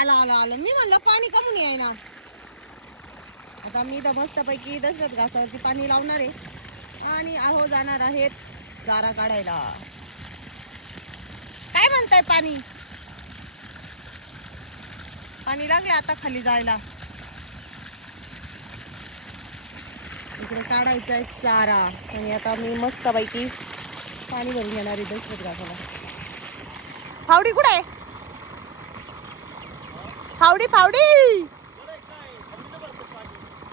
आलं आलं आलं. मी म्हणलं पाणी कमून आहे ना. आता मी तर मस्तपैकी दशरथ घासावरती पाणी लावणार आहे आणि आहो जाणार आहेत चारा काढायला. काय म्हणताय पाणी? पाणी लागले आता खाली जायला. इकडे काढायचा आहे चारा आणि आता मी मस्तपैकी पाणी भरून घेणार आहे दशरथ घासाला. फावडी कुठे आहे? फावडी फावडी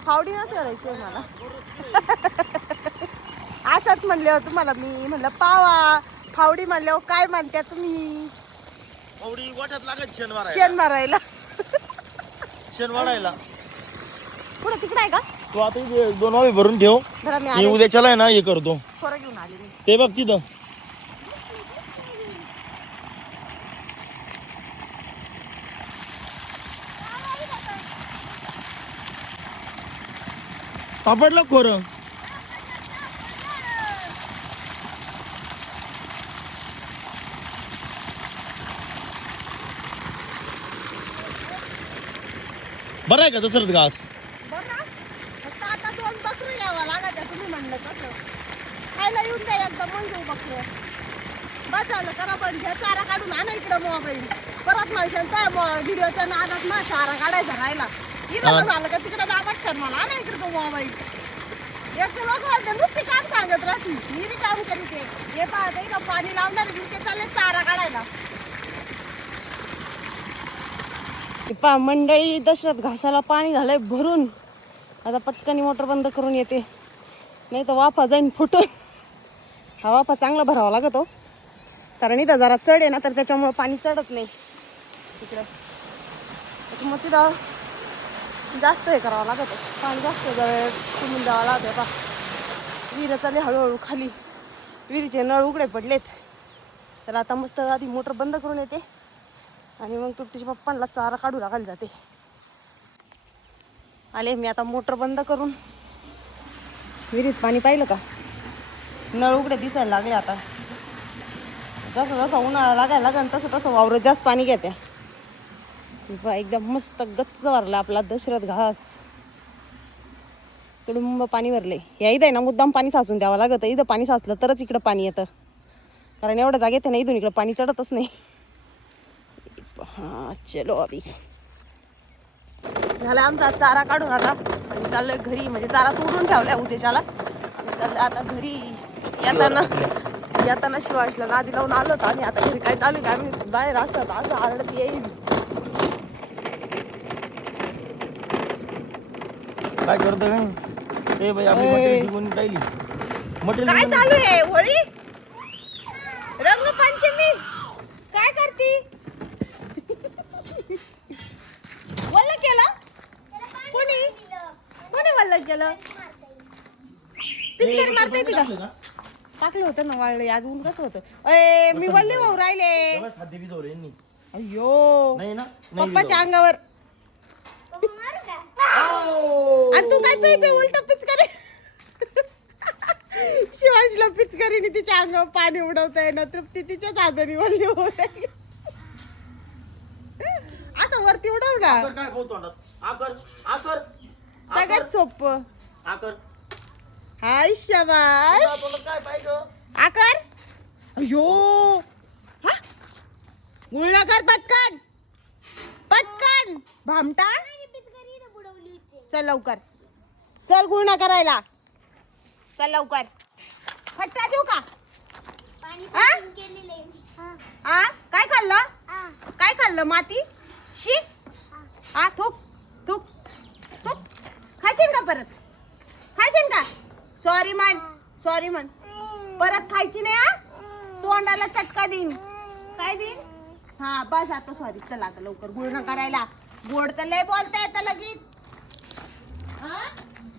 फावडी नसं करायची मला. असंच म्हणले हो तुम्हाला मी. म्हणलं पावा फावडी म्हणल्यावर काय म्हणत्या तुम्ही? फावडी वाटत लागत शनिवार शेण मारायला. शेण वाढायला पुढे तिकडे आहे का? तू आता इथे 2 वावे भरून ठेव. जरा मी मी आले उद्या चलाय ना हे करतो. खोरं घेऊन आले मी. ते बघ तिथं. सापडलं खोरं. बरं आहे का दशरथ घास? बरं फक्त आता 2 बकरं यावं लागायचं तुम्ही म्हणलं कसं. खायला येऊन द्या एकदम मग घेऊ बकरं. बस झालं करा पण घ्या चारा काढून आणा इकडं मोबाईल. परत म्हणशाल काय व्हिडिओच्या नादात ना चारा काढायचा राहिला. इथं झालं का तिकडे दाबट छान मला आणा इकडे तो मोबाईल. एक लोक म्हणते नुसती काम सांगत राहते. मी बी काम करीते. हे पाहते का पाणी लावणार ते चालले चारा काढायला. पा मंडळी दशरथ घासाला पाणी झालंय भरून. आता पटकन मोटर बंद करून येते नाही तर वाफा जाईन फुटून. हा वाफा चांगला भरावा लागतो कारण इथं जरा चढ आहे ना तर त्याच्यामुळे पाणी चढत नाही तिकडं. त्याच्यामुळे तिथं जास्त हे करावं लागतं. पाणी जास्त जवळ तुम्ही द्यावं लागतं. पा विहिर चालले हळूहळू खाली. विहिरीचे नळ उघडे पडलेत. तर आता मस्त आधी मोटर बंद करून येते आणि मग तुमच्या पप्पांना चारा काढू लागायला जाते. आले मी आता मोटर बंद करून. विहिरीत पाणी पाहिलं का? नळ उघडे दिसायला लागले आता. जसं जसं उन्हाळा लागायला लागेल तसं तसं वावरं जास्त पाणी घेते. एकदम मस्त गच्च भरला आपला दशरथ घास. तुडुंब पाणी भरले. या इथं आहे ना मुद्दाम पाणी साचून द्यावं लागतं. इथं पाणी साचलं तरच इकडं पाणी येतं कारण एवढ्या जागेत आहे ना इथून इकडं पाणी चढतच नाही. हा चलो अभी झाला आमचा चारा काढून आता आणि चाललोय घरी. म्हणजे चारा तोडून ठेवलाय उद्याच्याला आणि चाललंय आता घरी. येताना शिवाजीला नादी लावून आलो होतं आणि आता घरी काय चालू काय मी बाहेर असतात असं आरडत येईल. काय करतो काय ते बाई आपली मटेरियल घेऊन राहिली. मटेरियल काय चालू आहे? होळी रंगपंचमी काय करती? वल्ल केलं कोणी? कोणी वल्ल केलं? पिचकारी मारता येते का? टाकलं होतं ना वाळले. आज ऊन कसं होतं. अय मी वल्ली भाऊ राहिले. अय्यो पप्पाच्या अंगावर. आणि तू काय पिळते उलट पिचकारी? शिवाजीला पिचकारीने तिच्या अंगावर पाणी उडवताय ना. तृप्ती तिच्याच हाताने वल्ली भाऊ राहिली. आता वरती उडव ना. सगळ्यात सोपं हाय शाबाश. आकर. अयो हा गुळणा कर पटकन पटकन भामटा. चल लवकर चल गुळणा करायला. चल लवकर. फटका देऊ का? हा काय खाल्लं? काय खाल्लं? माती शी. हा थूक थूक थूक. खाशील का परत? खाशील का? सॉरी म्हण परत खायची नाही. हा तोंडाला चटका देईन. काय देईन? हा बस आता सॉरी. चल आता लवकर गुळणा करायला. गोड तर लय बोलता येतं लगेच.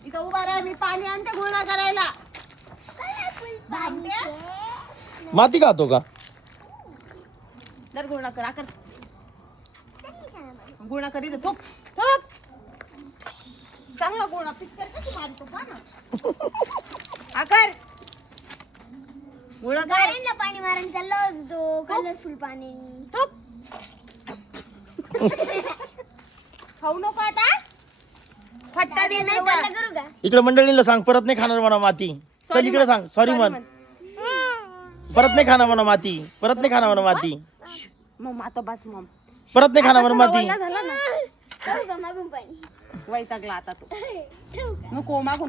इथं उभा राहा मी पाणी आणते गुळणा करायला. माती खातो का? दर गुळणा कर. आकर गुळणा कर. इथं थोक थोक. चांगला गुळणा पिचकर कशी मारतो पहा ना. आकर गुळणा कर. पाणी मारायला चाललो होतो कलरफुल पाणी. थोक खाऊ नको आता फट्टा दे नाही तर. करू का? इकडे मंडळीला सांग परत नाही खाणार म्हणा माती. चल इकडे सांग सॉरी म्हण. परत नाही खाणार म्हणा माती. परत नाही खाणार म्हणा माती. मग आता बस मग परत नाही खाणार म्हणा माती. झाला ना करू का मागून पाणी? वैतागला आता तू ठेवू का? नको मागून